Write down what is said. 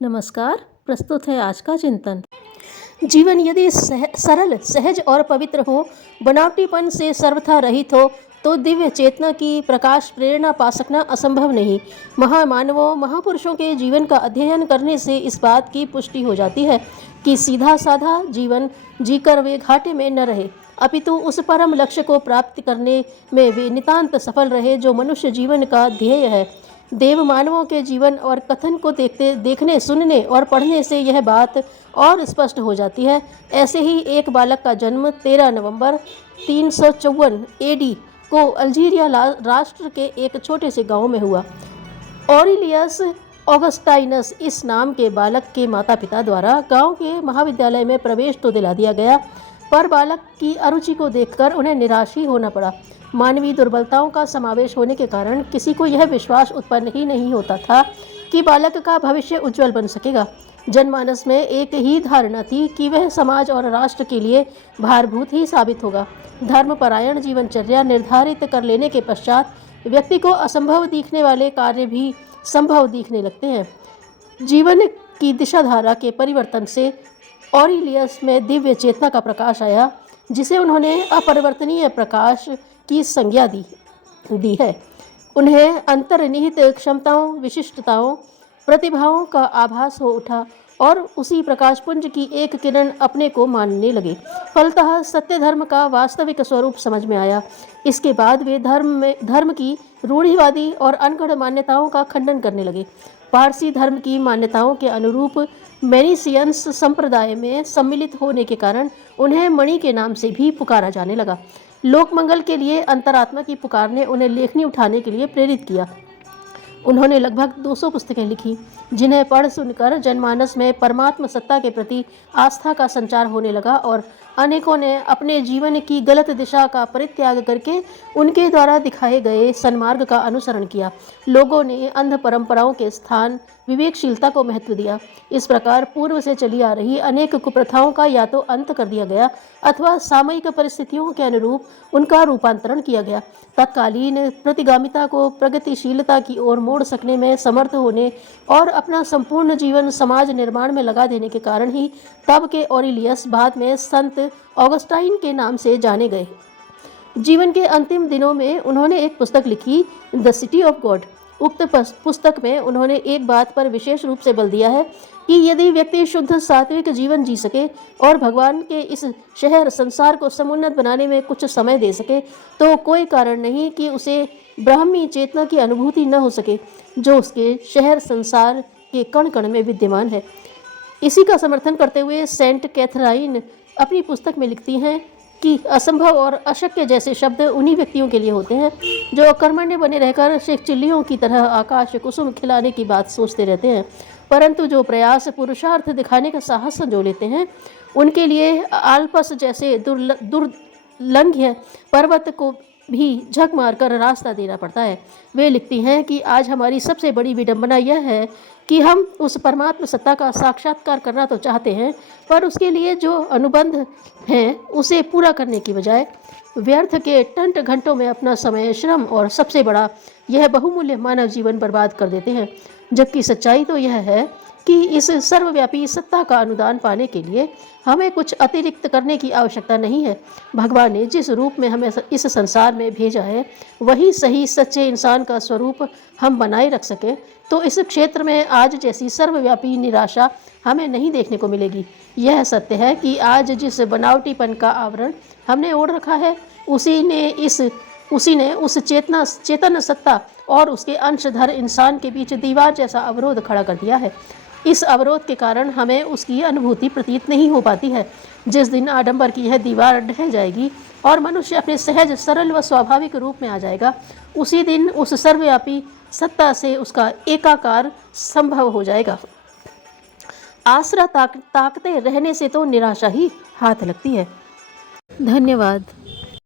नमस्कार। प्रस्तुत है आज का चिंतन। जीवन यदि सरल, सहज और पवित्र हो, बनावटीपन से सर्वथा रहित हो, तो दिव्य चेतना की प्रकाश प्रेरणा पा सकना असंभव नहीं। महामानवों, महापुरुषों के जीवन का अध्ययन करने से इस बात की पुष्टि हो जाती है कि सीधा साधा जीवन जीकर वे घाटे में न रहे, अपितु उस परम लक्ष्य को प्राप्त करने में वे नितांत सफल रहे जो मनुष्य जीवन का ध्येय है। देव मानवों के जीवन और कथन को देखने, सुनने और पढ़ने से यह बात और स्पष्ट हो जाती है। ऐसे ही एक बालक का जन्म 13 नवंबर 354 एडी को अल्जीरिया राष्ट्र के एक छोटे से गांव में हुआ। ऑरिलियस ऑगस्टाइनस इस नाम के बालक के माता पिता द्वारा गांव के महाविद्यालय में प्रवेश तो दिला दिया गया, पर बालक की अरुचि को देखकर उन्हें निराश ही होना पड़ा। मानवीय दुर्बलताओं का समावेश होने के कारण किसी को यह विश्वास उत्पन्न ही नहीं होता था कि बालक का भविष्य उज्जवल बन सकेगा। जनमानस में एक ही धारणा थी कि वह समाज और राष्ट्र के लिए भारभूत ही साबित होगा। धर्मपरायण जीवनचर्या निर्धारित कर लेने के पश्चात व्यक्ति को असंभव दिखने वाले कार्य भी संभव दिखने लगते हैं। जीवन की दिशाधारा के परिवर्तन से ऑरिलियस में दिव्य चेतना का प्रकाश आया, जिसे उन्होंने अपरिवर्तनीय प्रकाश की संज्ञा दी है। उन्हें अंतर्निहित क्षमताओं, विशिष्टताओं, प्रतिभाओं का आभास हो उठा और उसी प्रकाशपुंज की एक किरण अपने को मानने लगे। फलतः सत्य धर्म का वास्तविक स्वरूप समझ में आया। इसके बाद वे धर्म की रूढ़िवादी और अनगढ़ मान्यताओं का खंडन करने लगे। पारसी धर्म की मान्यताओं के अनुरूप मेनिसियंस संप्रदाय में सम्मिलित होने के कारण उन्हें मणि के नाम से भी पुकारा जाने लगा। लोकमंगल के लिए अंतरात्मा की पुकार ने उन्हें लेखनी उठाने के लिए प्रेरित किया। उन्होंने लगभग 200 पुस्तकें लिखी, जिन्हें पढ़ सुनकर जनमानस में परमात्म सत्ता के प्रति आस्था का संचार होने लगा और अनेकों ने अपने जीवन की गलत दिशा का परित्याग करके उनके द्वारा दिखाए गए सन्मार्ग का अनुसरण किया। लोगों ने अंध परंपराओं के स्थान विवेकशीलता को महत्व दिया। इस प्रकार पूर्व से चली आ रही अनेक कुप्रथाओं का या तो अंत कर दिया गया अथवा सामयिक परिस्थितियों के अनुरूप उनका रूपांतरण किया गया। तत्कालीन प्रतिगामिता को प्रगतिशीलता की ओर मोड़ सकने में समर्थ होने और अपना संपूर्ण जीवन समाज निर्माण में लगा देने के कारण ही तब के ऑरिलियस बाद में संत ऑगस्टाइन के नाम से जाने गए। जीवन के अंतिम दिनों में उन्होंने एक पुस्तक लिखी, द सिटी ऑफ गॉड। उक्त पुस्तक में उन्होंने एक बात पर विशेष रूप से बल दिया है कि यदि व्यक्ति शुद्ध सात्विक जीवन जी सके और भगवान के इस शहर संसार को समुन्नत बनाने में कुछ समय दे सके, तो कोई कारण नहीं कि उसे ब्राह्मी चेतना की अनुभूति न हो सके, जो उसके शहर संसार के कण कण में विद्यमान है। इसी का समर्थन करते हुए सेंट कैथराइन अपनी पुस्तक में लिखती हैं कि असंभव और अशक्य जैसे शब्द उन्हीं व्यक्तियों के लिए होते हैं जो अकर्मण्य बने रहकर शेख चिल्लियों की तरह आकाश कुसुम खिलाने की बात सोचते रहते हैं, परंतु जो प्रयास पुरुषार्थ दिखाने का साहस जो लेते हैं, उनके लिए आल्पस जैसे दुर्लंघ्य पर्वत को भी झक मारकर रास्ता देना पड़ता है। वे लिखती हैं कि आज हमारी सबसे बड़ी विडंबना यह है कि हम उस परमात्म सत्ता का साक्षात्कार करना तो चाहते हैं, पर उसके लिए जो अनुबंध हैं उसे पूरा करने की बजाय व्यर्थ के टंट घंटों में अपना समय, श्रम और सबसे बड़ा यह बहुमूल्य मानव जीवन बर्बाद कर देते हैं। जबकि सच्चाई तो यह है कि इस सर्वव्यापी सत्ता का अनुदान पाने के लिए हमें कुछ अतिरिक्त करने की आवश्यकता नहीं है। भगवान ने जिस रूप में हमें इस संसार में भेजा है, वही सही सच्चे इंसान का स्वरूप हम बनाए रख सकें, तो इस क्षेत्र में आज जैसी सर्वव्यापी निराशा हमें नहीं देखने को मिलेगी। यह सत्य है कि आज जिस बनावटीपन का आवरण हमने ओढ़ रखा है, उसी ने उस चेतन सत्ता और उसके अंशधर इंसान के बीच दीवार जैसा अवरोध खड़ा कर दिया है। इस अवरोध के कारण हमें उसकी अनुभूति प्रतीत नहीं हो पाती है। जिस दिन आडंबर की यह दीवार ढह जाएगी और मनुष्य अपने सहज, सरल व स्वाभाविक रूप में आ जाएगा, उसी दिन उस सर्वव्यापी सत्ता से उसका एकाकार संभव हो जाएगा। आसरा ताकते रहने से तो निराशा ही हाथ लगती है। धन्यवाद।